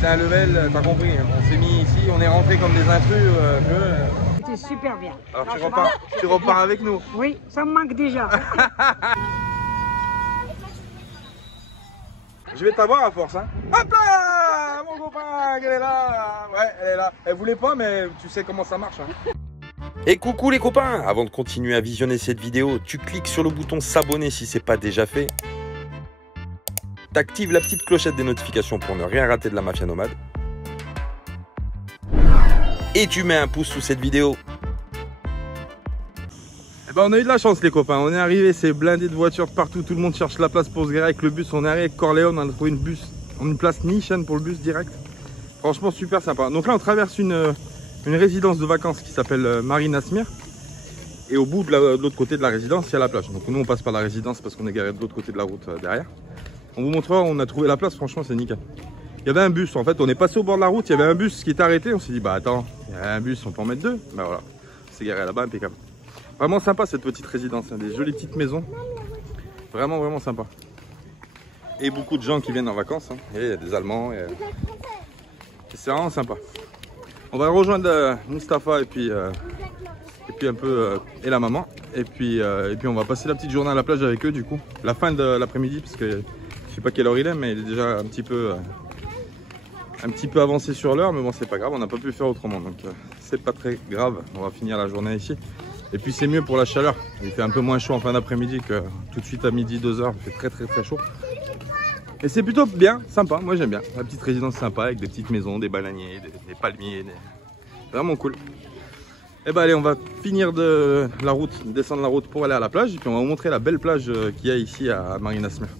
c'est un level, t'as compris. On s'est mis ici, on est rentré comme des intrus. C'était super bien. Alors tu repars avec nous? Oui, ça me manque déjà. Je vais t'avoir à force, hein. Hop là, mon copain, elle est là. Ouais, elle est là. Elle voulait pas, mais tu sais comment ça marche, hein. Et coucou les copains! Avant de continuer à visionner cette vidéo, tu cliques sur le bouton s'abonner si c'est pas déjà fait. T'actives la petite clochette des notifications pour ne rien rater de la Mafia Nomade. Et tu mets un pouce sous cette vidéo. Eh ben, on a eu de la chance les copains, on est arrivé, c'est blindé de voitures partout, tout le monde cherche la place pour se garer avec le bus. On est arrivé avec Corleone, on a trouvé une place niche pour le bus direct. Franchement super sympa. Donc là on traverse une résidence de vacances qui s'appelle Marina Smir. Et au bout de l'autre côté de la résidence, il y a la plage. Donc nous on passe par la résidence parce qu'on est garé de l'autre côté de la route derrière. On vous montrera, on a trouvé la place, franchement c'est nickel. Il y avait un bus, en fait on est passé au bord de la route, il y avait un bus qui était arrêté. On s'est dit bah attends, il y a un bus, on peut en mettre deux. Bah voilà, c'est garé là-bas, impeccable. Vraiment sympa cette petite résidence, hein, des jolies petites maisons. Vraiment sympa. Et beaucoup de gens qui viennent en vacances. Hein. Et il y a des Allemands. Et c'est vraiment sympa. On va rejoindre Mustapha et puis un peu et la maman. Et puis on va passer la petite journée à la plage avec eux du coup. La fin de l'après-midi parce que je sais pas quelle heure il est, mais il est déjà un petit peu avancé sur l'heure. Mais bon c'est pas grave, on n'a pas pu faire autrement. Donc c'est pas très grave. On va finir la journée ici. Et puis c'est mieux pour la chaleur, il fait un peu moins chaud en fin d'après-midi que tout de suite à midi, 2h, il fait très chaud. Et c'est plutôt bien, sympa, moi j'aime bien. La petite résidence sympa avec des petites maisons, des bananiers, des palmiers, vraiment cool. Et bah allez, on va finir de la route, descendre la route pour aller à la plage. Et puis on va vous montrer la belle plage qu'il y a ici à Marina Smir.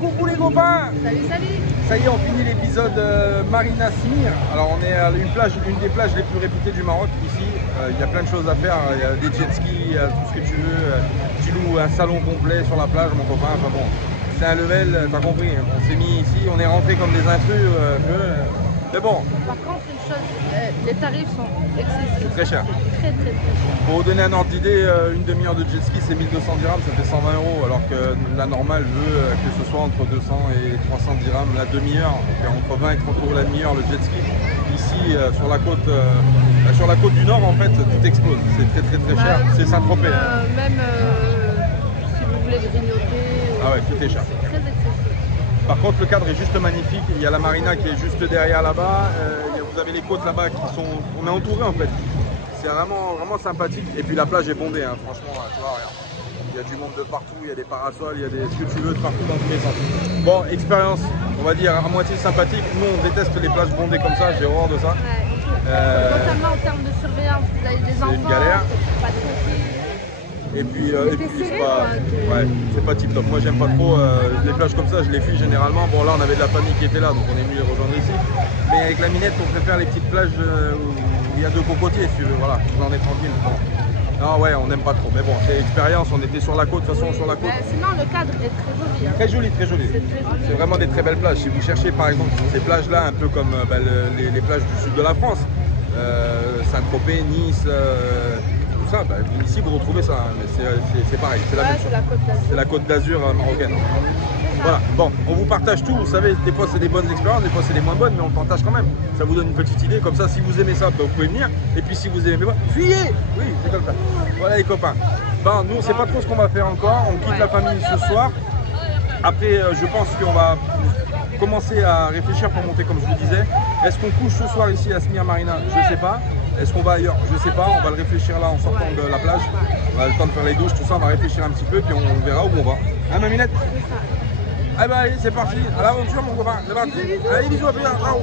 Coucou les copains! Salut! Ça y est, on finit l'épisode Marina Smir. Alors on est à une des plages les plus réputées du Maroc ici. Il y a plein de choses à faire, il y a des jet skis, il y a tout ce que tu veux. Tu loues un salon complet sur la plage mon copain. Enfin bon, c'est un level, t'as compris. On s'est mis ici, on est rentré comme des intrus. Mais bon. Par contre, une chose, les tarifs sont excessifs. C'est très cher. Très cher. Pour vous donner un ordre d'idée, une demi-heure de jet ski c'est 1200 dirhams, ça fait 120 €, alors que la normale veut que ce soit entre 200 et 300 dirhams la demi-heure, entre 20 et 30 € la demi-heure le jet ski. Ici sur la côte du nord en fait tout explose, c'est très cher, c'est Saint-Tropez. Même si vous voulez grignoter, ah ouais, tout est cher. C'est très excessif. Par contre le cadre est juste magnifique, il y a la marina qui est juste derrière là-bas, vous avez les côtes là-bas qui sont, on est entouré en fait. C'est vraiment sympathique et puis la plage est bondée, hein. Franchement, tu vois, regarde. Il y a du monde de partout, il y a des parasols, il y a ce que tu veux de partout dans tous les sens. Bon, expérience, on va dire à moitié sympathique. Nous, on déteste les plages bondées comme ça, j'ai horreur de ça. Ouais. Notamment en termes de surveillance, vous avez des enfants, c'est une galère. Pas de profil. Et puis c'est pas tip top. Moi, j'aime pas trop les plages comme ça, je les fuis généralement. Bon, là, on avait de la famille qui était là, donc on est venu les rejoindre ici. Mais avec la minette, on préfère les petites plages où il y a deux cocotiers, si tu veux. Voilà, vous en êtes tranquille. Bon. Non, ouais, on n'aime pas trop. Mais bon, c'est l'expérience. On était sur la côte, de toute façon, sur la côte. Sinon, le cadre est très joli. Hein. Très joli. C'est vraiment des très belles plages. Si vous cherchez, par exemple, ces plages-là, un peu comme les plages du sud de la France, Saint-Tropez, Nice, tout ça, ici, vous retrouvez ça. Hein, mais c'est pareil, c'est la même chose. C'est la côte d'Azur marocaine. Voilà, bon, on vous partage tout, vous savez, des fois c'est des bonnes expériences, des fois c'est des moins bonnes, mais on le partage quand même. Ça vous donne une petite idée, comme ça, si vous aimez ça, vous pouvez venir. Et puis si vous aimez pas, fuyez! Oui, c'est comme ça. Voilà les copains. Bon, nous, on ne sait pas trop ce qu'on va faire encore, on quitte la famille ce soir. Après, je pense qu'on va commencer à réfléchir pour monter, comme je vous disais. Est-ce qu'on couche ce soir ici à Smir Marina? Je ne sais pas. Est-ce qu'on va ailleurs? Je sais pas, on va le réfléchir là en sortant de la plage. On a le temps de faire les douches, tout ça, on va réfléchir un petit peu, puis on verra où on va. Hein, Maminette? Ah bah allez, c'est parti, à l'aventure mon copain, c'est parti. Allez, bisous, à plus tard, ciao.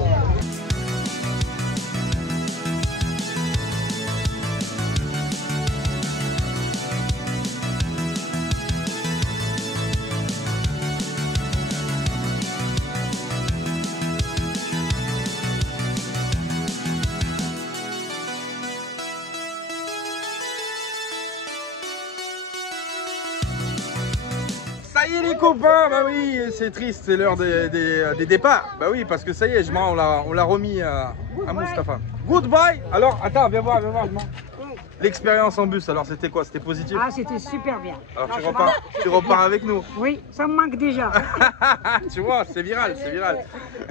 Ça y est les copains, bah oui, c'est triste, c'est l'heure des départs. Bah oui, parce que ça y est, on l'a remis à Mustapha. Goodbye. Alors, attends, viens voir, L'expérience en bus, alors c'était quoi? C'était positif? Ah, c'était super bien. Alors tu repars avec nous? Oui, ça me manque déjà. Tu vois, c'est viral, c'est viral.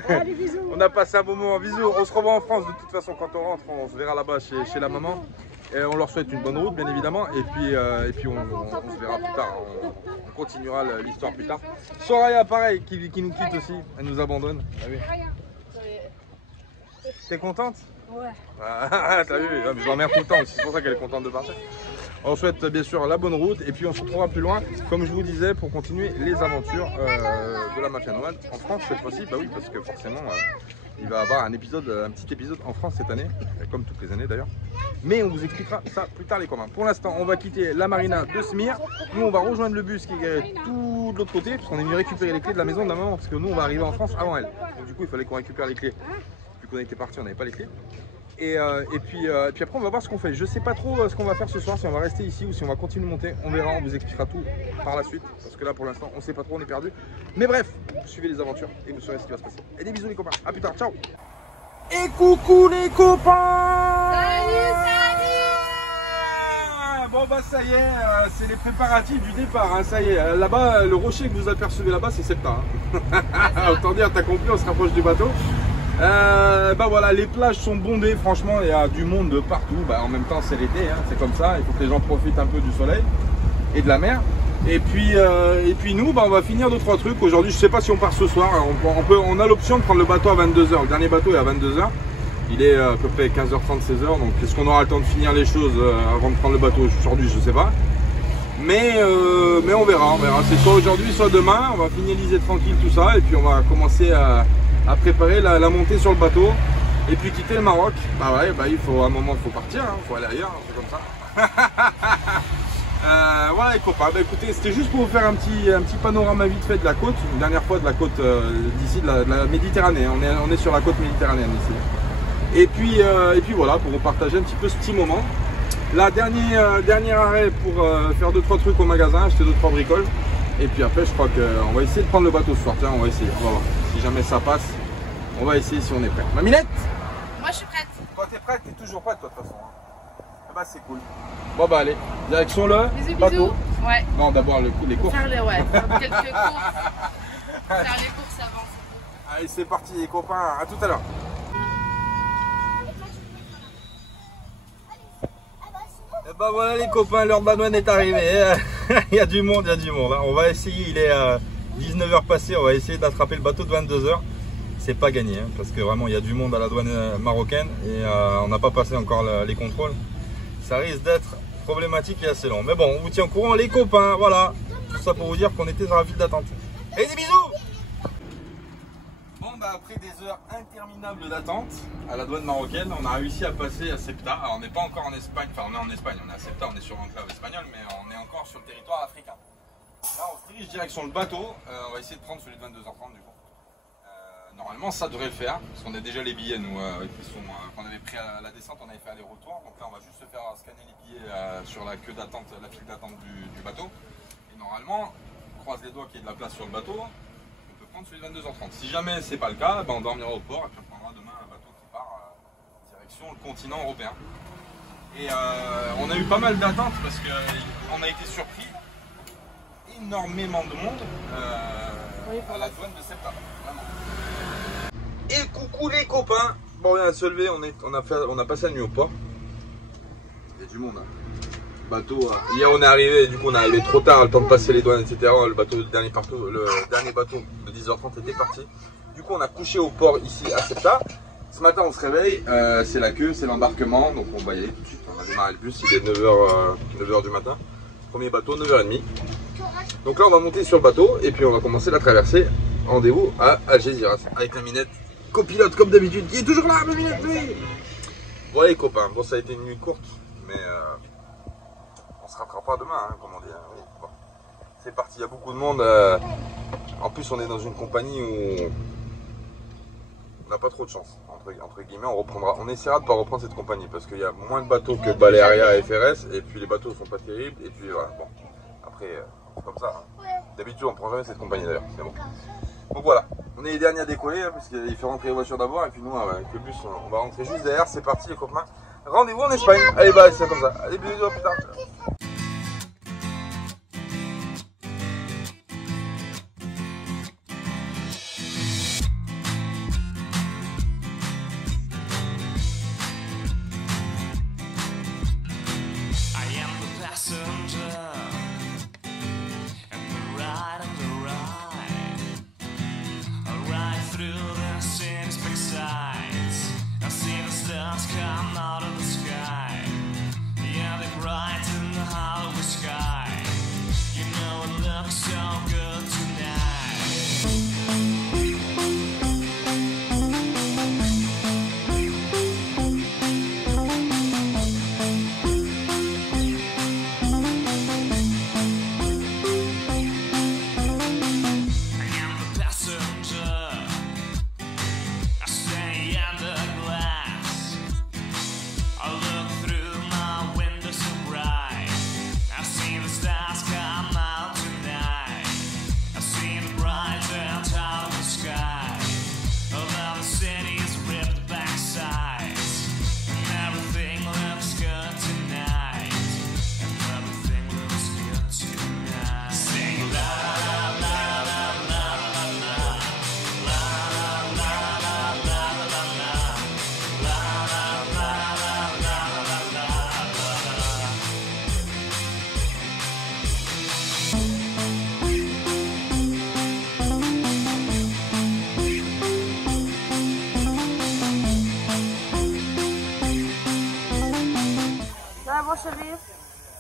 Allez, bisous. On a passé un bon moment, bisous. On se revoit en France de toute façon quand on rentre, on se verra là-bas chez la maman. Et on leur souhaite une bonne route bien évidemment. Et puis on se verra plus tard, on continuera l'histoire plus tard. Soraya pareil, qui nous quitte aussi, elle nous abandonne. Ah oui. T'es contente? Ouais. Ah, t'as vu, je l'emmerde tout le temps aussi, c'est pour ça qu'elle est contente de partir. On souhaite bien sûr la bonne route et puis on se retrouvera plus loin, comme je vous disais, pour continuer les aventures de la Mafia Nomade en France cette fois-ci. Bah oui, parce que forcément il va y avoir un petit épisode en France cette année, comme toutes les années d'ailleurs. Mais on vous expliquera ça plus tard les copains. Pour l'instant, on va quitter la marina de Smir. Nous, on va rejoindre le bus qui est tout de l'autre côté, parce qu'on est venu récupérer les clés de la maison de la maman, parce que nous, on va arriver en France avant elle. Donc du coup, il fallait qu'on récupère les clés. Vu qu'on était parti, on n'avait pas les clés. Et puis après on va voir ce qu'on fait. Je sais pas trop ce qu'on va faire ce soir, si on va rester ici ou si on va continuer de monter. On verra, on vous expliquera tout par la suite. Parce que là pour l'instant on sait pas trop, on est perdu. Mais bref, suivez les aventures et vous saurez ce qui va se passer. Et des bisous les copains, à plus tard, ciao. Et coucou les copains. Salut. Bon bah ça y est, c'est les préparatifs du départ, hein, ça y est. Là-bas, le rocher que vous apercevez là-bas, c'est Septa. Hein. Autant dire, t'as compris, on se rapproche du bateau. Bah voilà, les plages sont bondées, franchement, il y a du monde de partout. Bah, en même temps, c'est l'été, hein, c'est comme ça. Il faut que les gens profitent un peu du soleil et de la mer. Et puis nous, bah, on va finir 2-3 trucs. Aujourd'hui, je sais pas si on part ce soir. On a l'option de prendre le bateau à 22 h. Le dernier bateau est à 22 h. Il est à peu près 15h30, 16 h. Donc, est-ce qu'on aura le temps de finir les choses avant de prendre le bateau aujourd'hui? Je sais pas. Mais on verra. C'est soit aujourd'hui, soit demain. On va finaliser tranquille tout ça. Et puis, on va commencer à préparer la montée sur le bateau et puis quitter le Maroc. Bah ouais, bah il faut à un moment, il faut partir, hein, il faut aller ailleurs, c'est comme ça. Voilà les copains, bah écoutez, c'était juste pour vous faire un petit panorama vite fait de la côte, une dernière fois de la côte d'ici, de la Méditerranée. On est sur la côte méditerranéenne ici. Et puis voilà, pour vous partager un petit peu ce petit moment. Là, dernier arrêt pour faire 2-3 trucs au magasin, acheter 2-3 bricoles. Et puis après, je crois qu'on va essayer de prendre le bateau ce soir. Tiens, on va essayer, on va voir. Si jamais ça passe, on va essayer si on est prêt. Maminette? Moi je suis prête. Toi t'es prête? T'es toujours prête toi de toute façon. Ah bah c'est cool. Bon bah allez, direction le Bisous, bateau. bisous. Ouais. Non, d'abord les courses. Faire quelques courses. Faire les courses avant. Allez, c'est parti les copains, à tout à l'heure. Et bah voilà les copains, l'heure de la douane est arrivée. Il y a du monde, On va essayer, il est 19 h passées, on va essayer d'attraper le bateau de 22 h. C'est pas gagné, hein, parce que vraiment il y a du monde à la douane marocaine et on n'a pas passé encore les contrôles. Ça risque d'être problématique et assez long. Mais bon, on vous tient au courant les copains, voilà. Tout ça pour vous dire qu'on était dans la file d'attente. Et des bisous. Bon bah après des heures interminables d'attente à la douane marocaine, on a réussi à passer à Septa. Alors on n'est pas encore en Espagne, enfin on est en Espagne, on est à Septa, on est sur l'enclave espagnole, mais on est encore sur le territoire africain. Là on se dirige direction le bateau, on va essayer de prendre celui de 22 h 30 du coup. Normalement ça devrait le faire, parce qu'on a déjà les billets nous qu'on avait pris à la descente, on avait fait aller-retour. Donc là on va juste se faire scanner les billets sur la queue d'attente, la file d'attente du bateau. Et normalement, on croise les doigts qu'il y ait de la place sur le bateau, on peut prendre celui de 22 h 30. Si jamais c'est pas le cas, ben on dormira au port et puis on prendra demain un bateau qui part direction le continent européen. Et on a eu pas mal d'attentes parce qu'on a été surpris. Énormément de monde à la douane de Septa. Et coucou les copains. Bon, on vient de se lever, on a passé la nuit au port. Il y a du monde. Hein. Bateau. Hier on est arrivé, du coup on est arrivé trop tard, le temps de passer les douanes, etc. Le dernier bateau de 10 h 30 était parti. Du coup on a couché au port ici à Septa. Ce matin on se réveille, c'est la queue, c'est l'embarquement, donc on va y aller tout de suite. On va démarrer le bus, il est 9h du matin. Premier bateau, 9h30. Donc là on va monter sur le bateau et puis on va commencer la traversée. Rendez-vous à Algeciras avec la minette copilote comme d'habitude qui est toujours là, ma minette, oui. Bon les copains, bon ça a été une nuit courte, mais on se rattrapera demain, hein, comme on dit. Oui, bon. C'est parti, il y a beaucoup de monde. En plus on est dans une compagnie où on n'a pas trop de chance, entre guillemets. On essaiera de ne pas reprendre cette compagnie parce qu'il y a moins de bateaux que Balearia et FRS et puis les bateaux sont pas terribles et puis voilà, bon, après c'est comme ça. Hein. D'habitude on prend jamais cette compagnie d'ailleurs, c'est bon. Donc voilà, on est les derniers à décoller hein, parce qu'il faut rentrer les voitures d'abord et puis nous avec le bus on va rentrer juste derrière, c'est parti les copains. Rendez-vous en Espagne, allez bye, c'est comme ça, allez bisous, à plus tard.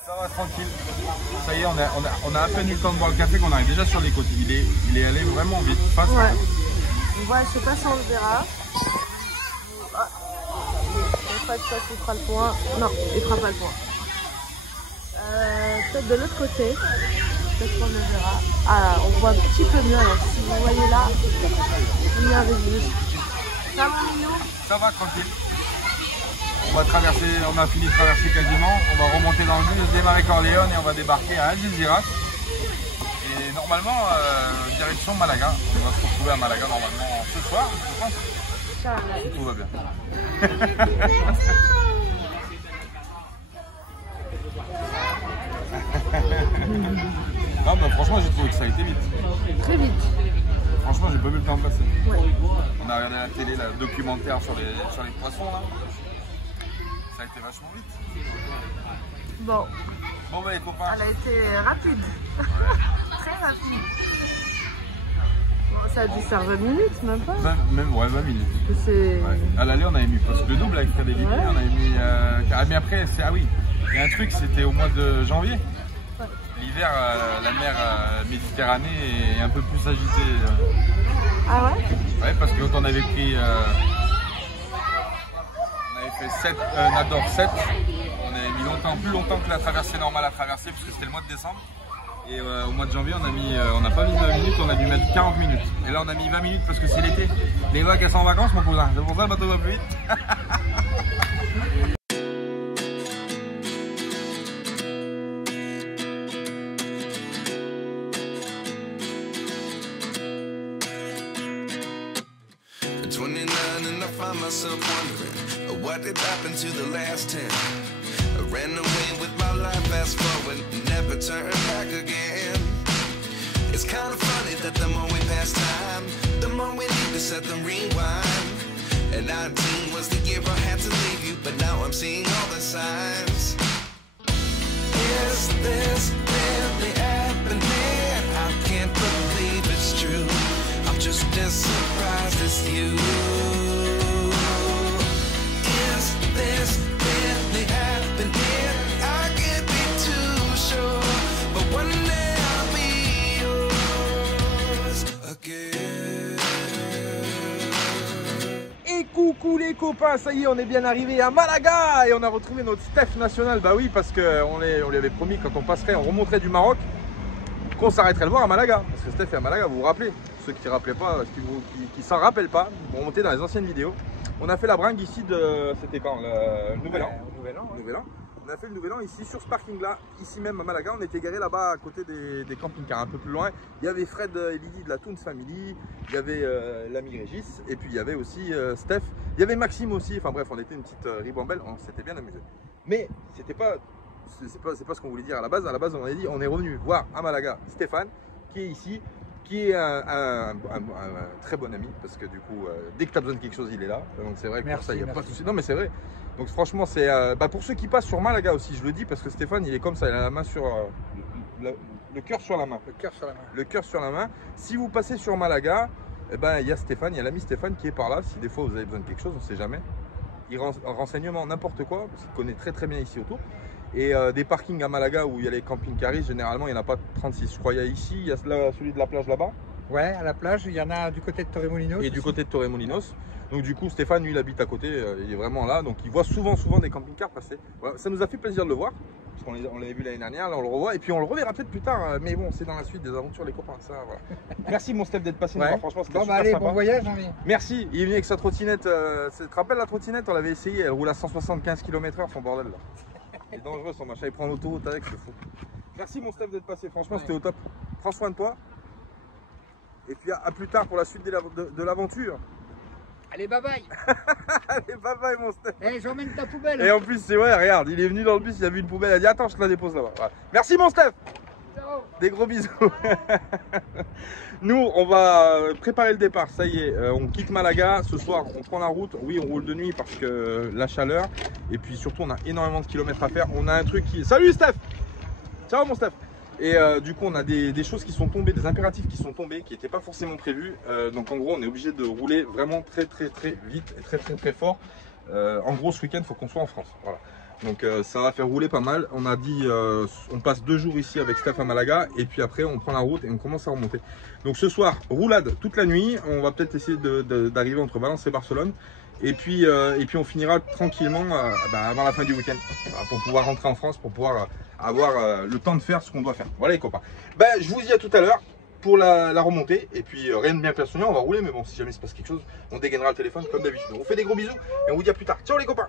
Ça va tranquille. Ça y est, on a à peine eu le temps de boire le café qu'on arrive déjà sur les côtes. Il est allé vraiment vite. Fast. Ouais. Ouais, je sais pas si on le verra. Ah. Je sais pas s'il fera le point. Non, il fera pas le point. Peut-être de l'autre côté. Peut-être qu'on le verra. Ah, on voit un petit peu mieux. Alors, si vous voyez là, il y a un revue. Ça va, mon minou ? Ça va tranquille. On va traverser, on a fini de traverser quasiment, on va remonter dans le bus, démarrer Corleone et on va débarquer à Algeciras. Et normalement, direction Malaga. On va se retrouver à Malaga normalement ce soir, je pense. Si tout va bien. Non mais franchement j'ai trouvé que ça a été vite. Très vite. Franchement j'ai pas vu le temps passer. Ouais. On a regardé la télé, le documentaire sur les poissons là. Ça a été vachement vite. Bon. Bon bah les copains. Elle a été rapide. Ouais. Très rapide. Bon, ça a dû faire 20 minutes, même pas. 20 minutes. Ouais. À l'aller on avait mis poste le double avec Frédéric, ouais. On avait mis. Ah mais après c'est. Ah oui, il y a un truc, c'était au mois de janvier. Ouais. L'hiver, la mer Méditerranée est un peu plus agitée. Ah ouais? Ouais, parce que quand on avait pris. Fait 7, Nador 7, on avait mis plus longtemps que la traversée normale à traverser puisque c'était le mois de décembre et au mois de janvier on n'a pas mis 20 minutes, on a dû mettre 40 minutes et là on a mis 20 minutes parce que c'est l'été, les vagues elles sont en vacances mon cousin, c'est pour ça le bateau va plus vite. What did happen to the last 10? I ran away with my life, fast forward, never turn back again. It's kind of funny that the more we pass time, the more we need to set the rewind. And 19 was the year I had to leave you, but now I'm seeing all the signs. Is this really happening? I can't believe it's true. I'm just as surprised as you. coucou les copains, ça y est, on est bien arrivé à Malaga et on a retrouvé notre Steph national. Bah oui, parce qu'on lui avait promis quand on passerait, on remonterait du Maroc, qu'on s'arrêterait le voir à Malaga. Parce que Steph est à Malaga, vous vous rappelez? Ceux qui ne rappelaient pas, qui s'en rappellent pas, vont remonter dans les anciennes vidéos. On a fait la bringue ici de, c'était quand? Le Nouvel An. Nouvel An. On a fait le Nouvel An ici sur ce parking là, ici même à Malaga. On était garé là-bas à côté des camping-cars, un peu plus loin. Il y avait Fred et Lydie de la Toons Family, il y avait l'ami Régis, et puis il y avait aussi Steph, il y avait Maxime aussi. Enfin bref, on était une petite ribambelle, on s'était bien amusé. Mais c'était pas, c'est pas ce qu'on voulait dire à la base. À la base, on avait dit on est revenu voir à Malaga Stéphane qui est ici, qui est un très bon ami, parce que du coup, dès que tu as besoin de quelque chose, il est là. Donc c'est vrai que pour ça, il n'y a pas de souci. Non mais c'est vrai. Donc franchement, c'est pour ceux qui passent sur Malaga aussi, je le dis parce que Stéphane, il est comme ça, il a la main sur le cœur sur la main. Le cœur sur la main. Le cœur sur la main. Si vous passez sur Malaga, eh ben, il y a Stéphane, il y a l'ami Stéphane qui est par là. Si des fois vous avez besoin de quelque chose, on ne sait jamais. Il rend renseignement n'importe quoi, parce qu'il connaît très bien ici autour. Et des parkings à Malaga où il y a les camping-caristes, généralement il n'y en a pas 36. Je crois qu'il y a ici, il y a celui de la plage là-bas. Ouais, à la plage, il y en a du côté de Torremolinos. Et du côté de Torremolinos. Donc du coup, Stéphane, lui, il habite à côté, il est vraiment là. Donc il voit souvent des camping-cars passer. Voilà, ça nous a fait plaisir de le voir, parce qu'on l'avait vu l'année dernière, là on le revoit. Et puis on le reverra peut-être plus tard, mais bon, c'est dans la suite des aventures, les copains. Ça, voilà. Merci mon Steph d'être passé nous voir, franchement, c'était super allez, sympa. bon voyage, Henri. Merci, il est venu avec sa trottinette. Tu te rappelles la trottinette? On l'avait essayé, elle roule à 175 km/h, son bordel là. C'est dangereux son machin, il prend l'autoroute avec, c'est fou. Merci mon Steph d'être passé, franchement c'était au top. Prends soin de toi. Et puis à plus tard pour la suite de l'aventure. Allez, bye bye. Allez, bye bye mon Steph. Eh, j'emmène ta poubelle. Et en plus c'est vrai, regarde, il est venu dans le bus, il a vu une poubelle, il a dit attends, je te la dépose là-bas. Voilà. Merci mon Steph. Ciao. Des gros bisous. Nous, on va préparer le départ. Ça y est, on quitte Malaga. Ce soir, on prend la route. Oui, on roule de nuit parce que la chaleur. Et puis surtout, on a énormément de kilomètres à faire. On a un truc qui... Salut Steph. Ciao mon Steph. Et du coup, on a des choses qui sont tombées, des impératifs qui sont tombés, qui n'étaient pas forcément prévus. Donc en gros, on est obligé de rouler vraiment très vite et très fort. En gros, ce week-end, il faut qu'on soit en France. Voilà. Donc ça va faire rouler pas mal. On a dit on passe 2 jours ici avec Steph à Malaga et puis après on prend la route et on commence à remonter. Donc ce soir roulade toute la nuit. On va peut-être essayer d'arriver entre Valence et Barcelone et puis on finira tranquillement avant la fin du week-end pour pouvoir rentrer en France, pour pouvoir avoir le temps de faire ce qu'on doit faire. Voilà les copains. Je vous dis à tout à l'heure pour la remontée et puis rien de bien personnel, on va rouler mais bon si jamais il se passe quelque chose on dégainera le téléphone comme d'habitude. On vous fait des gros bisous et on vous dit à plus tard. Ciao les copains.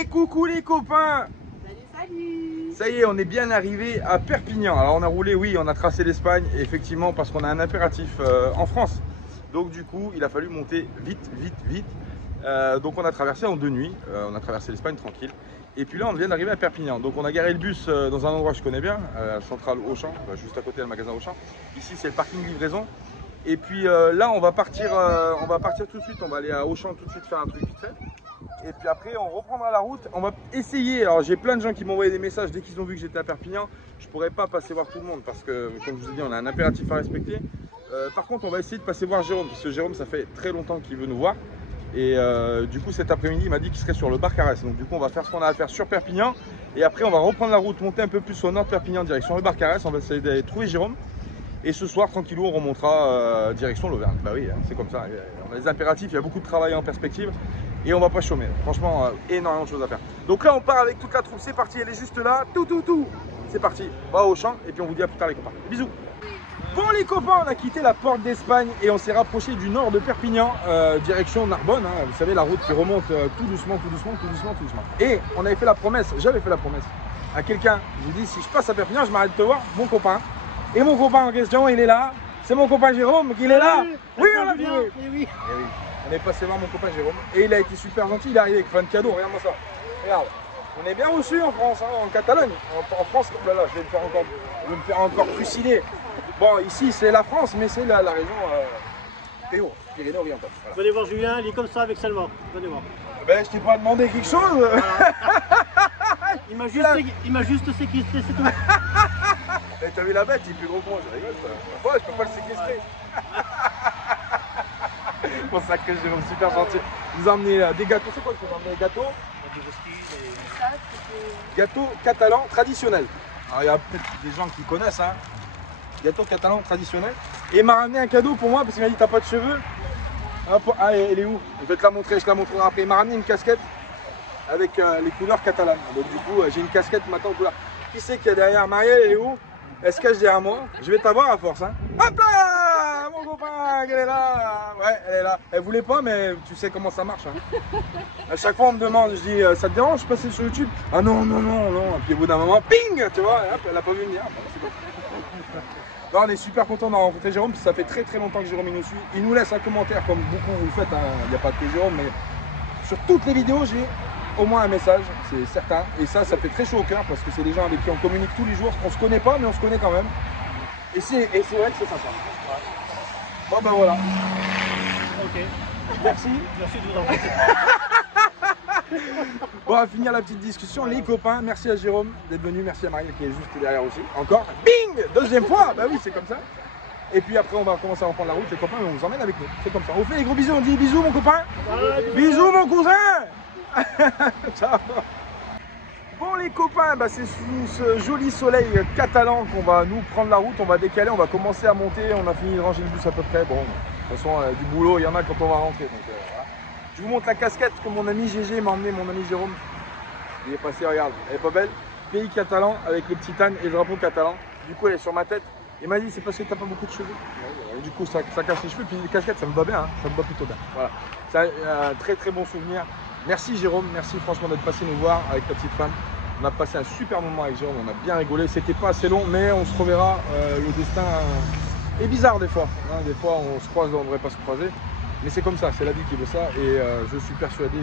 Et coucou les copains. Salut. Ça y est, on est bien arrivé à Perpignan. Alors on a roulé, oui, on a tracé l'Espagne, effectivement, parce qu'on a un impératif en France. Donc du coup, il a fallu monter vite. Donc on a traversé en 2 nuits. On a traversé l'Espagne tranquille. Et puis là, on vient d'arriver à Perpignan. Donc on a garé le bus dans un endroit que je connais bien, à Centrale Auchan, juste à côté du magasin Auchan. Ici, c'est le parking livraison. Et puis là, on va partir tout de suite. On va aller à Auchan tout de suite faire un truc vite fait. Et puis après on reprendra la route, on va essayer, alors j'ai plein de gens qui m'ont envoyé des messages dès qu'ils ont vu que j'étais à Perpignan. Je pourrais pas passer voir tout le monde parce que comme je vous ai dit on a un impératif à respecter. Par contre on va essayer de passer voir Jérôme parce que Jérôme ça fait très longtemps qu'il veut nous voir. Et du coup cet après-midi il m'a dit qu'il serait sur le Barcarès. Donc du coup on va faire ce qu'on a à faire sur Perpignan. Et après on va reprendre la route, monter un peu plus au nord de Perpignan direction le Barcarès. On va essayer d'aller trouver Jérôme. Et ce soir, tranquillou, on remontera direction l'Auvergne. Bah oui, hein, c'est comme ça. On a des impératifs, il y a beaucoup de travail en perspective. Et on va pas chômer. Franchement, énormément de choses à faire. Donc là, on part avec toute la troupe. C'est parti, elle est juste là. Tout. C'est parti. On va au champ et puis on vous dit à plus tard les copains. Bisous. Bon les copains, on a quitté la porte d'Espagne et on s'est rapproché du nord de Perpignan, direction Narbonne, hein, vous savez la route qui remonte tout doucement. Et on avait fait la promesse, j'avais fait la promesse à quelqu'un, j'ai dit si je passe à Perpignan, je m'arrête de te voir, mon copain. Et mon copain en question, il est là, c'est mon copain Jérôme qui est là. Oui, on l'a vu. Oui. On est passé voir mon copain Jérôme et il a été super gentil, il est arrivé avec plein de cadeaux, regarde-moi ça. Regarde, on est bien reçu en France, hein, en Catalogne. En France, oh là là, je vais me faire encore trucider. Bon, ici c'est la France, mais c'est la région Pyrénées-Orientales. Voilà. Venez voir Julien, il est comme ça avec Salva. Venez voir. Ben, je t'ai pas demandé quelque chose. Voilà. Il m'a juste séquestré, c'est tout. Et t'as vu la bête, il est plus gros que moi, je rigole. Ouais, je peux pas le séquestrer. Mon sacré Jérôme, super gentil. Il nous a emmené des gâteaux, c'est quoi que tu nous as emmené des gâteaux? Gâteaux catalans traditionnels. Alors il y a peut-être des gens qui connaissent, hein. Gâteau catalan traditionnel. Et il m'a ramené un cadeau pour moi parce qu'il m'a dit t'as pas de cheveux. Ah, elle est où? Je vais te la montrer, je te la montrerai après. Il m'a ramené une casquette avec les couleurs catalanes. Donc du coup j'ai une casquette maintenant en couleur. Qui c'est qu'il y a derrière? Marielle, elle est où? Elle se cache derrière moi. Je vais t'avoir à force, hein. Hop là, mon copain, elle est là. Ouais, elle est là. Elle voulait pas, mais tu sais comment ça marche, hein. À chaque fois on me demande, je dis ça te dérange, je passe sur YouTube? Ah non. Et puis au bout d'un moment, ping, tu vois, hop, elle a pas vu venir. Non, on est super content d'avoir rencontré Jérôme, parce que ça fait très longtemps que Jérôme nous suit. Il nous laisse un commentaire comme beaucoup vous le faites, hein. Il n'y a pas que Jérôme, mais sur toutes les vidéos j'ai au moins un message, c'est certain. Et ça fait très chaud au cœur parce que c'est des gens avec qui on communique tous les jours. On se connaît pas, mais on se connaît quand même. Et c'est vrai que c'est sympa. Bon ben voilà. Ok. Merci. Merci de vous rencontrer. Bon, on va finir la petite discussion. Les copains, merci à Jérôme d'être venu. Merci à Marielle qui est juste derrière aussi. Encore. Bing! Deuxième fois. Bah oui, c'est comme ça. Et puis après, on va commencer à reprendre la route. Les copains, on vous emmène avec nous. C'est comme ça. On vous fait des gros bisous. On dit bisous, mon copain. Bisous, mon cousin. Ciao. Bon, les copains, bah, c'est sous ce joli soleil catalan qu'on va nous prendre la route. On va décaler. On va commencer à monter. On a fini de ranger le bus à peu près. Bon, de toute façon, du boulot, il y en a quand on va rentrer. Donc, voilà. Je vous montre la casquette que mon ami GG m'a emmené, mon ami Jérôme. Il est passé, regarde, elle est pas belle. Pays catalan avec le petit âne et le drapeau catalan. Du coup, elle est sur ma tête. Il m'a dit, c'est parce que t'as pas beaucoup de cheveux. Et du coup, ça cache les cheveux. Puis les casquettes, ça me va bien, hein. Ça me va plutôt bien. Voilà. C'est un très bon souvenir. Merci Jérôme, merci franchement d'être passé nous voir avec ta petite femme. On a passé un super moment avec Jérôme, on a bien rigolé. C'était pas assez long, mais on se reverra. Le destin est bizarre des fois. Hein. Des fois, on se croise, on ne devrait pas se croiser. Mais c'est comme ça, c'est la vie qui veut ça et je suis persuadé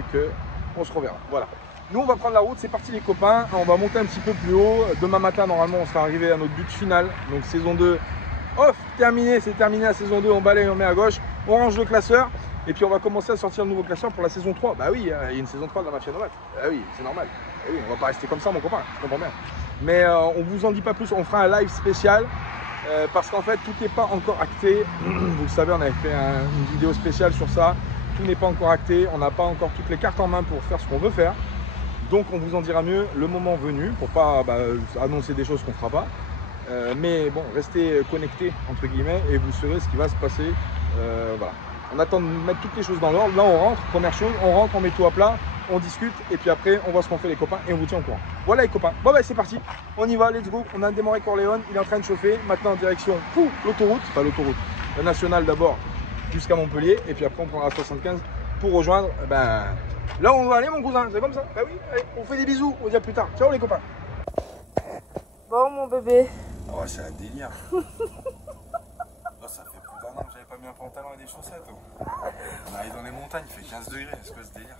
qu'on se reverra. Voilà. Nous, on va prendre la route, c'est parti les copains. On va monter un petit peu plus haut. Demain matin, normalement, on sera arrivé à notre but final. Donc saison 2, off, terminé, c'est terminé la saison 2. On balaye, on met à gauche, on range le classeur. Et puis on va commencer à sortir le nouveau classeur pour la saison 3. Bah oui, il y a une saison 3 de la Mafia Nomade. Bah oui, c'est normal. Bah oui, on va pas rester comme ça, mon copain, je comprends bien. Mais on vous en dit pas plus, on fera un live spécial. Parce qu'en fait tout n'est pas encore acté. Vous le savez, on avait fait une vidéo spéciale sur ça. Tout n'est pas encore acté, on n'a pas encore toutes les cartes en main pour faire ce qu'on veut faire. Donc on vous en dira mieux le moment venu pour pas annoncer des choses qu'on ne fera pas. Mais bon, restez connectés entre guillemets et vous saurez ce qui va se passer. Voilà. On attend de mettre toutes les choses dans l'ordre. Là on rentre, première chose, on rentre, on met tout à plat, on discute et puis après on voit ce qu'on fait les copains et on vous tient au courant. Voilà les copains. Bon bah c'est parti, on y va, let's go. On a démarré Corleone, il est en train de chauffer. Maintenant en direction l'autoroute, enfin l'autoroute, la nationale d'abord jusqu'à Montpellier et puis après on prendra 75 pour rejoindre là où on va aller mon cousin, c'est comme ça. Bah oui, allez, on fait des bisous, on se dit à plus tard. Ciao les copains. Bon mon bébé. Oh c'est un délire. Ça fait plus d'un an que j'avais pas mis un pantalon et des chaussettes. On arrive dans les montagnes, il fait 15 degrés, c'est quoi ce délire?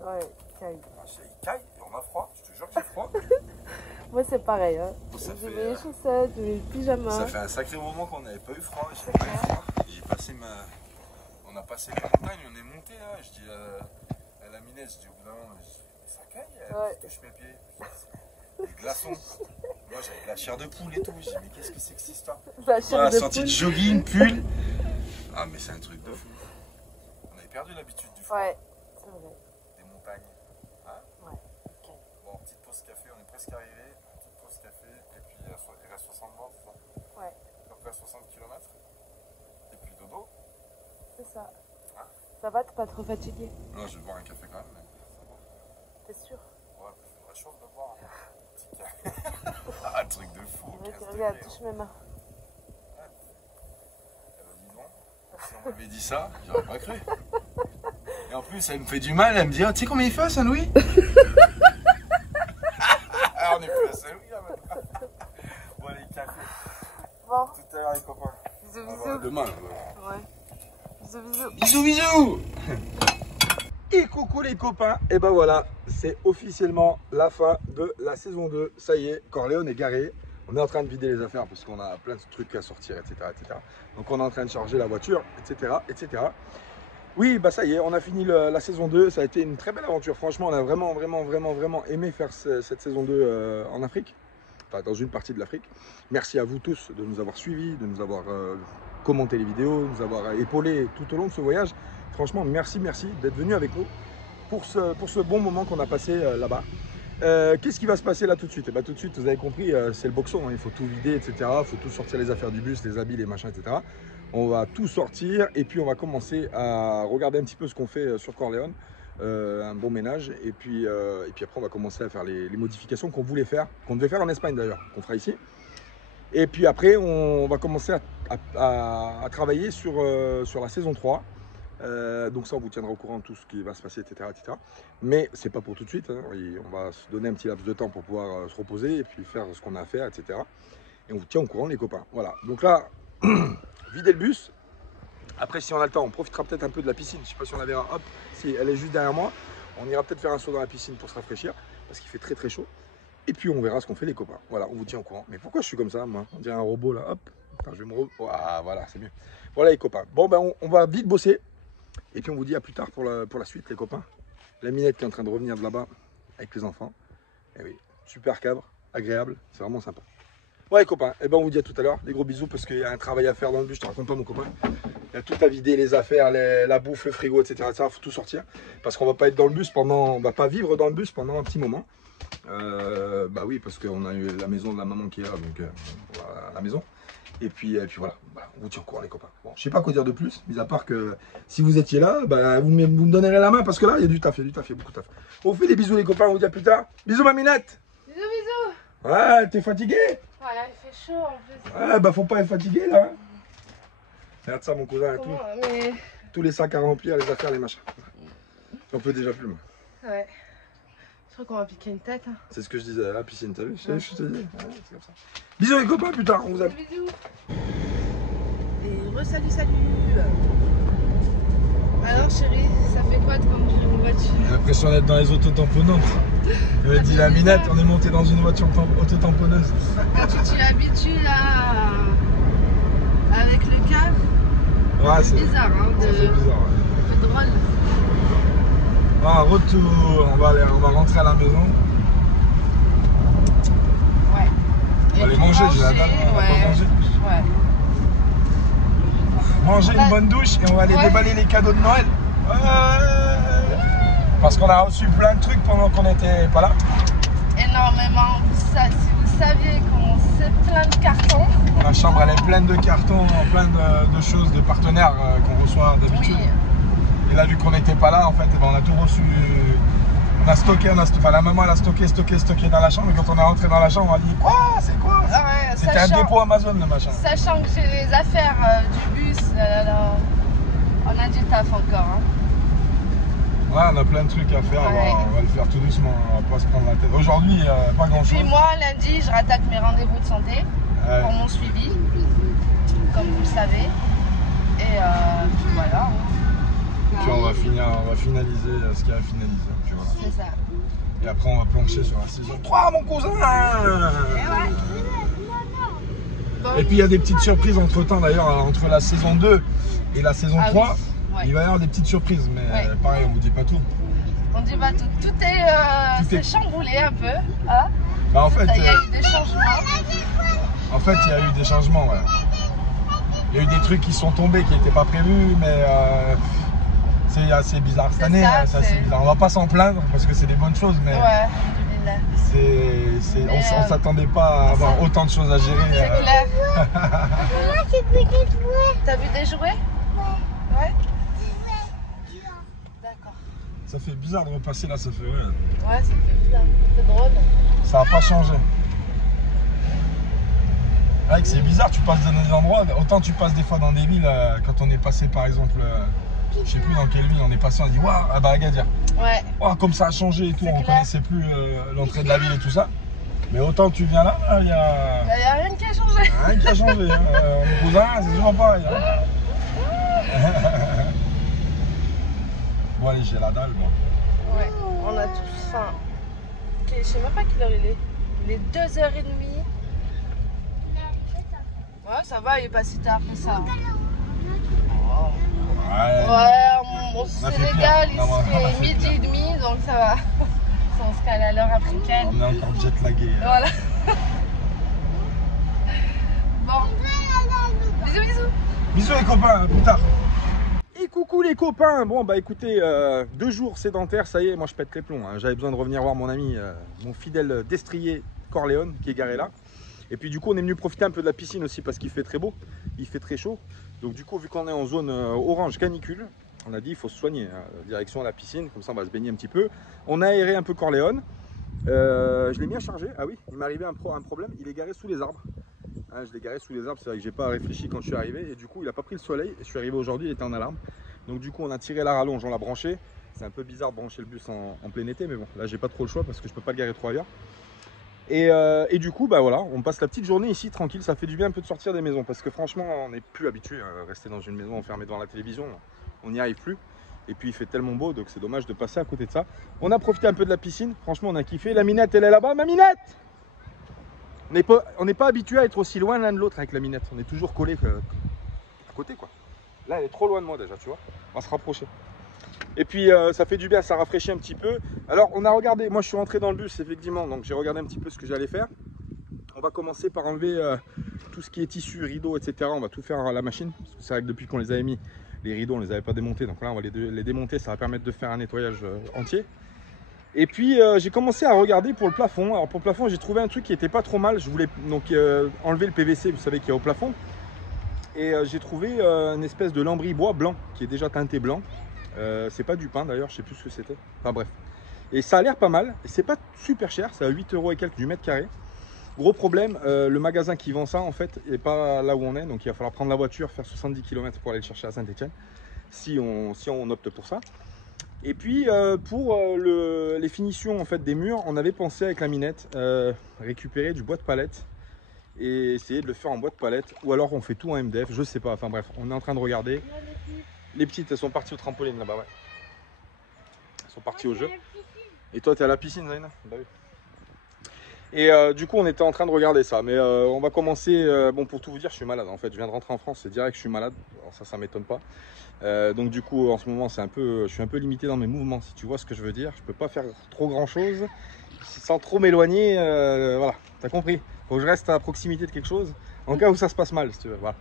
Ouais, caille. Il caille et on a froid, je te jure que j'ai froid. Moi c'est pareil, hein. Bon, j'ai mes chaussettes, j'ai mes pyjamas. Ça fait un sacré moment qu'on n'avait pas eu froid, j'ai pas eu froid. J'ai passé on a passé la montagne, on est monté là, je dis à la minette, je dis au bout d'un moment, ça caille, elle touche mes pieds. Les glaçons. Moi j'avais la chair de poule et tout, je dis mais qu'est-ce que c'est que cette histoire? La chair de sortie de jogging, pull. Ah mais c'est un truc de fou. On avait perdu l'habitude du froid. Ouais, c'est vrai. Des montagnes. Hein? Ouais, ok. Bon, petite pause café, on est presque arrivé. Petite pause café et puis il reste 60 bornes, c'est ça? Ouais. Donc là 60 km. Et puis dodo. C'est ça. Ça va, t'es pas trop fatigué? Non, je vais boire un café quand même, mais ça va. T'es sûr? Ouais, parce que c'est très chaud de boire. Un truc de fou. Regarde, touche mes mains. Dis donc, si on m'avait dit ça, j'aurais pas cru. Et en plus, elle me fait du mal, elle me dit, tu sais combien il fait à Saint-Louis? Ah, on est plus à Saint-Louis là maintenant. Bon, allez, café. Bon. Tout à l'heure, les copains. Bisous, Ah, bisous. bah, demain. Ouais. Bisous, bisous. Bisous, bisous. Et coucou les copains. Et ben voilà, c'est officiellement la fin de la saison 2. Ça y est, Corleone est garé. On est en train de vider les affaires parce qu'on a plein de trucs à sortir, etc., etc. Donc on est en train de charger la voiture, etc., etc. Oui, bah ça y est, on a fini la saison 2. Ça a été une très belle aventure. Franchement, on a vraiment aimé faire cette saison 2 en Afrique. Enfin, dans une partie de l'Afrique. Merci à vous tous de nous avoir suivis, de nous avoir commenté les vidéos, de nous avoir épaulés tout au long de ce voyage. Franchement, merci d'être venus avec nous pour ce bon moment qu'on a passé là-bas. Qu'est-ce qui va se passer là tout de suite? Et bah, tout de suite, vous avez compris, c'est le boxon, hein. Il faut tout vider, etc. Il faut tout sortir, les affaires du bus, les habits, les machins, etc. On va tout sortir et puis on va commencer à regarder un petit peu ce qu'on fait sur Corleone. Un bon ménage et puis après on va commencer à faire les modifications qu'on voulait faire, qu'on devait faire en Espagne d'ailleurs, qu'on fera ici. Et puis après on va commencer à travailler sur la saison 3. Donc ça on vous tiendra au courant de tout ce qui va se passer, etc. Mais c'est pas pour tout de suite, hein. On va se donner un petit laps de temps pour pouvoir se reposer et puis faire ce qu'on a à faire, etc. Et on vous tient au courant les copains. Voilà, donc là, vider le bus. Après, si on a le temps, on profitera peut-être un peu de la piscine. Je sais pas si on la verra. Hop, si elle est juste derrière moi, on ira peut-être faire un saut dans la piscine pour se rafraîchir parce qu'il fait très chaud. Et puis on verra ce qu'on fait les copains. Voilà, on vous tient au courant. Mais pourquoi je suis comme ça, moi? On dirait un robot là. Hop, attends, je vais me ah, voilà, c'est mieux. Voilà les copains. Bon ben on va vite bosser. Et puis on vous dit à plus tard pour la suite les copains. La Minette qui est en train de revenir de là-bas avec les enfants. Et oui, super cabre, agréable, c'est vraiment sympa. Ouais les copains, et ben on vous dit à tout à l'heure, des gros bisous parce qu'il y a un travail à faire dans le bus, je te raconte pas mon copain. Il y a tout à vider, les affaires, la bouffe, le frigo, etc. Il faut tout sortir parce qu'on va pas être dans le bus on va pas vivre dans le bus pendant un petit moment. Bah oui, parce qu'on a eu la maison de la maman qui est là, donc voilà, la maison. Et puis voilà, on vous tient au courant les copains. Bon, je sais pas quoi dire de plus, mis à part que si vous étiez là, bah, vous me donnerez la main parce que là il y a du taf, il y a beaucoup de taf. On vous fait des bisous les copains, on vous dit à plus tard. Bisous ma Minette. Bisous, bisous. Ouais, t'es fatigué? Voilà, il fait chaud en plus. Ouais, bah faut pas être fatigué là. Regarde ça mon cousin et tout. Mais... Tous les sacs à remplir, les affaires, les machins. J'en peux déjà plus moi. Ouais. Je crois qu'on va piquer une tête. Hein. C'est ce que je disais à la piscine, t'as vu? Je te dis, c'est comme ça. Bisous les copains, plus tard, on vous a... Bisous. Et salut. Alors chérie, ça fait quoi de conduire une voiture? J'ai l'impression d'être dans les autotamponnantes. Je me dis la Minette, on est monté dans une voiture autotamponneuse. Quand tu t'y habitues là, avec le cap, Ouais, c'est bizarre, hein, ça fait bizarre. Ouais. un peu drôle. Ah, retour, on va rentrer à la maison. Ouais. On va aller manger, j'ai la dalle, on va pas manger. Ouais. Manger une bonne douche et on va aller déballer les cadeaux de Noël. Parce qu'on a reçu plein de trucs pendant qu'on n'était pas là. Énormément. Si vous saviez qu'on sait plein de cartons. La chambre elle est pleine de cartons, plein de choses, de partenaires qu'on reçoit d'habitude. Oui. Et là vu qu'on n'était pas là en fait, on a tout reçu. On a stocké, enfin la maman elle a stocké dans la chambre et quand on est rentré dans la chambre on a dit quoi? C'est quoi? Ah ouais, c'était un dépôt Amazon le machin. Sachant que j'ai les affaires du bus, on a du taf encore. Hein. Ouais, on a plein de trucs à faire, Ouais. on va le faire tout doucement, on va pas se prendre la tête. Aujourd'hui, pas grand chose. Puis moi, lundi, je rattaque mes rendez-vous de santé pour mon suivi, comme vous le savez. Et puis voilà. Et puis on va finaliser ce qu'il y a à finaliser. Puis voilà. C'est ça. Et après on va plancher sur la saison 3 mon cousin. Et puis il y a des petites surprises entre temps d'ailleurs, entre la saison 2 et la saison 3. Oui. Ouais. Il va y avoir des petites surprises, mais pareil on vous dit pas tout. On dit pas tout. Tout est chamboulé un peu. Hein, Bah, en fait, il y a eu des changements. En fait il y a eu des changements, ouais. Il y a eu des trucs qui sont tombés qui n'étaient pas prévus, mais c'est assez bizarre cette année. Ça, c'est assez bizarre. On va pas s'en plaindre parce que c'est des bonnes choses, mais Ouais. clair. On s'attendait pas à avoir autant de choses à gérer. C'est clair. T'as vu des jouets? Ouais. D'accord. Ça fait bizarre de repasser là, ça fait Ouais, ça fait bizarre. C'est drôle. Ça n'a pas changé. Alex, c'est bizarre, tu passes dans des endroits, autant tu passes des fois dans des villes, quand on est passé par exemple, je sais plus dans quelle ville on est passé, on a dit waouh, à Agadir. Ouais. Waouh, comme ça a changé et tout, on connaissait plus l'entrée de la ville et tout ça. Mais autant tu viens là, il y a... Il n'y a rien qui a changé. Rien qui a changé. Hein. Mon cousin, c'est toujours pareil. Hein. Bon allez, j'ai la dalle moi. Ouais, on a tous faim. Ok, je sais même pas quelle heure il est. Il est 2h30. Ouais, ça va, il est pas si tard que ça. Ouais, au Sénégal, il serait midi et demi, donc ça va. On se cale à l'heure africaine. On est encore jet lagué. Voilà. Bon. Bisous, bisous. Bisous les copains, à plus tard. Et coucou les copains. Bon bah écoutez, 2 jours sédentaires, ça y est, moi je pète les plombs. Hein. J'avais besoin de revenir voir mon ami, mon fidèle destrier Corleone qui est garé là. Et puis du coup on est venu profiter un peu de la piscine aussi parce qu'il fait très beau, il fait très chaud. Donc du coup vu qu'on est en zone orange canicule, on a dit il faut se soigner, hein, direction à la piscine, comme ça on va se baigner un petit peu. On a aéré un peu Corleone, je l'ai mis à charger, ah oui, il m'est arrivé un problème, il est garé sous les arbres. Hein, je l'ai garé sous les arbres, c'est vrai que j'ai pas réfléchi quand je suis arrivé et du coup il a pas pris le soleil et je suis arrivé aujourd'hui, il était en alarme. Donc du coup on a tiré la rallonge, on l'a branché. C'est un peu bizarre de brancher le bus en plein été mais bon, là j'ai pas trop le choix parce que je peux pas le garer trop ailleurs. Et du coup, bah voilà, on passe la petite journée ici tranquille, ça fait du bien un peu de sortir des maisons parce que franchement, on n'est plus habitué à rester dans une maison enfermée devant la télévision, on n'y arrive plus. Et puis il fait tellement beau, donc c'est dommage de passer à côté de ça. On a profité un peu de la piscine, franchement on a kiffé. La Minette, elle est là-bas, ma Minette! On n'est pas habitué à être aussi loin l'un de l'autre avec la Minette, on est toujours collés à côté quoi. Là elle est trop loin de moi déjà, tu vois, on va se rapprocher. Et puis ça fait du bien, ça rafraîchit un petit peu. Alors on a regardé, moi je suis rentré dans le bus effectivement, donc j'ai regardé un petit peu ce que j'allais faire. On va commencer par enlever tout ce qui est tissu, rideaux, etc. On va tout faire à la machine. Parce que c'est vrai que depuis qu'on les avait mis, les rideaux on les avait pas démontés. Donc là on va les démonter, ça va permettre de faire un nettoyage entier. Et puis j'ai commencé à regarder pour le plafond. Alors pour le plafond j'ai trouvé un truc qui était pas trop mal. Je voulais donc enlever le PVC, vous savez qu'il y a au plafond. Et j'ai trouvé une espèce de lambris bois blanc qui est déjà teinté blanc. C'est pas du pain d'ailleurs, je sais plus ce que c'était. Enfin bref. Et ça a l'air pas mal. Et c'est pas super cher, c'est à 8 € et quelques du mètre carré. Gros problème, le magasin qui vend ça en fait n'est pas là où on est. Donc il va falloir prendre la voiture, faire 70 km pour aller le chercher à Saint-Etienne. Si on opte pour ça. Et puis pour les finitions en fait des murs, on avait pensé avec la Minette récupérer du bois de palette et essayer de le faire en bois de palette. Ou alors on fait tout en MDF, je sais pas. Enfin bref, on est en train de regarder. Les petites, elles sont parties au trampoline là-bas, ouais. Elles sont parties au jeu. Et toi, tu es à la piscine, Zaina? Bah oui. Et du coup, on était en train de regarder ça. Mais on va commencer. Bon, pour tout vous dire, je suis malade. En fait, je viens de rentrer en France, c'est direct que je suis malade. Alors ça m'étonne pas. Donc du coup, en ce moment, je suis un peu limité dans mes mouvements, si tu vois ce que je veux dire. Je peux pas faire trop grand-chose sans trop m'éloigner. Voilà, t'as compris. Faut que je reste à proximité de quelque chose, en cas où ça se passe mal, si tu veux. Voilà.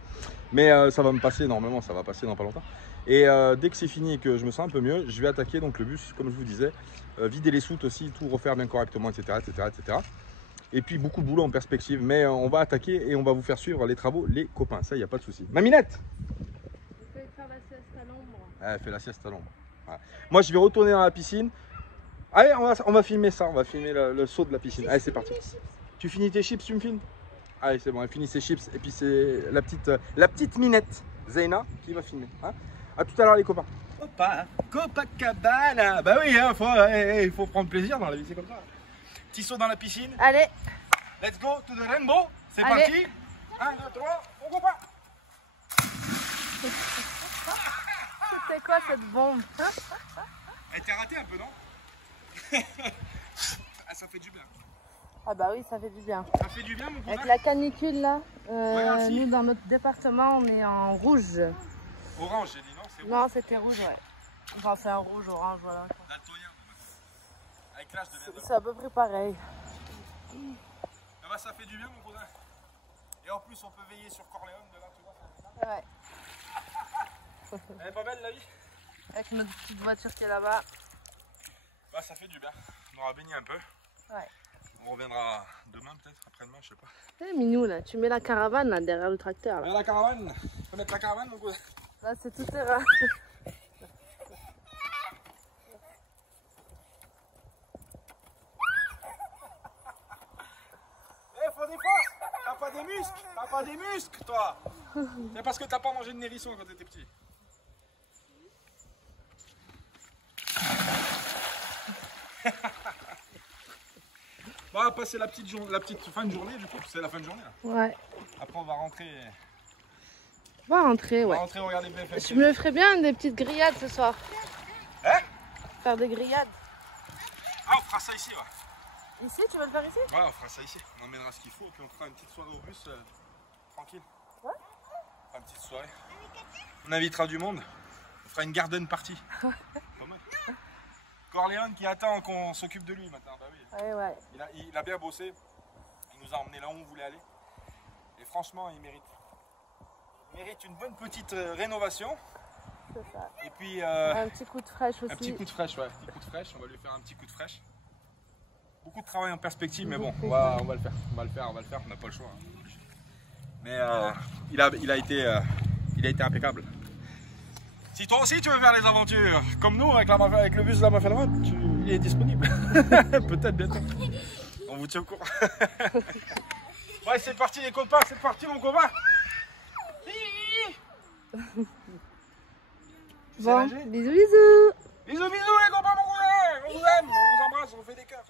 Mais ça va me passer, normalement, ça va passer dans pas longtemps. Et dès que c'est fini et que je me sens un peu mieux, je vais attaquer donc le bus, comme je vous disais, vider les soutes aussi, tout refaire bien correctement, etc., etc., etc. Et puis beaucoup de boulot en perspective, mais on va attaquer et on va vous faire suivre les travaux, les copains, ça, il n'y a pas de souci. Maminette! Je vais faire la sieste à l'ombre. Elle fait la sieste à l'ombre. Voilà. Moi, je vais retourner dans la piscine. Allez, on va filmer ça, on va filmer le saut de la piscine. Allez, c'est parti. Tu finis tes chips, tu me filmes? Allez, c'est bon, elle finit ses chips. Et puis c'est la petite Minette, Zaina, qui va filmer. Hein? A tout à l'heure les copains. Copacabana. Bah oui, hein, il faut prendre plaisir dans la vie, c'est comme ça. Petit saut dans la piscine. Allez. Let's go to the rainbow. C'est parti. 1, 2, 3, on copain. C'était quoi cette bombe? Elle t'a raté un peu, non? Ah, ça fait du bien. Ah bah oui, ça fait du bien. Ça fait du bien, mon cousin. Avec la canicule là, Ouais, nous dans notre département, on est en rouge. Orange, j'ai dit non, c'est rouge. Non, c'était rouge, ouais. Enfin, c'est un rouge, orange, voilà. Daltonien. Avec l'âge de C'est à peu près pareil. Ah bah ça fait du bien, mon cousin. Et en plus, on peut veiller sur Corleone de là, tu vois. Ouais. Elle est pas belle la vie? Avec notre petite voiture qui est là-bas. Bah ça fait du bien. On aura baigné un peu. Ouais. On reviendra demain peut-être, après-demain, je sais pas. C'est mignon là, tu mets la caravane là derrière le tracteur. Là, Regarde la caravane. Faut mettre la caravane mon cousin. là c'est tout terrain. Eh, faut des forces. T'as pas des muscles. T'as pas des muscles, toi. C'est parce que t'as pas mangé de nérisson quand t'étais petit. Bon, on va passer la petite fin de journée, du coup, c'est la fin de journée là. Ouais. Après, on va rentrer. On va rentrer, On ouais. va rentrer regarder BFM. Je me ferais bien des petites grillades ce soir. Hein? Faire des grillades. Ah, on fera ça ici, ouais. Ici, tu veux le faire ici? Ouais, on fera ça ici. On emmènera ce qu'il faut, puis on fera une petite soirée au bus, tranquille. Ouais. On fera une petite soirée. On invitera du monde. On fera une garden party. Pas mal. Corleone qui attend qu'on s'occupe de lui maintenant. Bah oui. Ouais, ouais. Il a bien bossé. Il nous a emmenés là où on voulait aller. Et franchement, il mérite. Il mérite une bonne petite rénovation. C'est ça. Et puis Un petit coup de fraîche aussi. un petit coup de fraîche, ouais. Un petit coup de fraîche. On va lui faire un petit coup de fraîche. Beaucoup de travail en perspective, mais bon, on va le faire. On va le faire. On n'a pas le choix. Hein. Mais il a été impeccable. Si toi aussi tu veux faire les aventures comme nous avec le bus de la Mafia Noire, il est disponible. Peut-être bientôt. On vous tient au courant. Ouais, c'est parti les copains, c'est parti mon copain. Bon, bisous bisous. Bisous bisous les copains mon cousin. On vous aime, on vous embrasse, on fait des cœurs.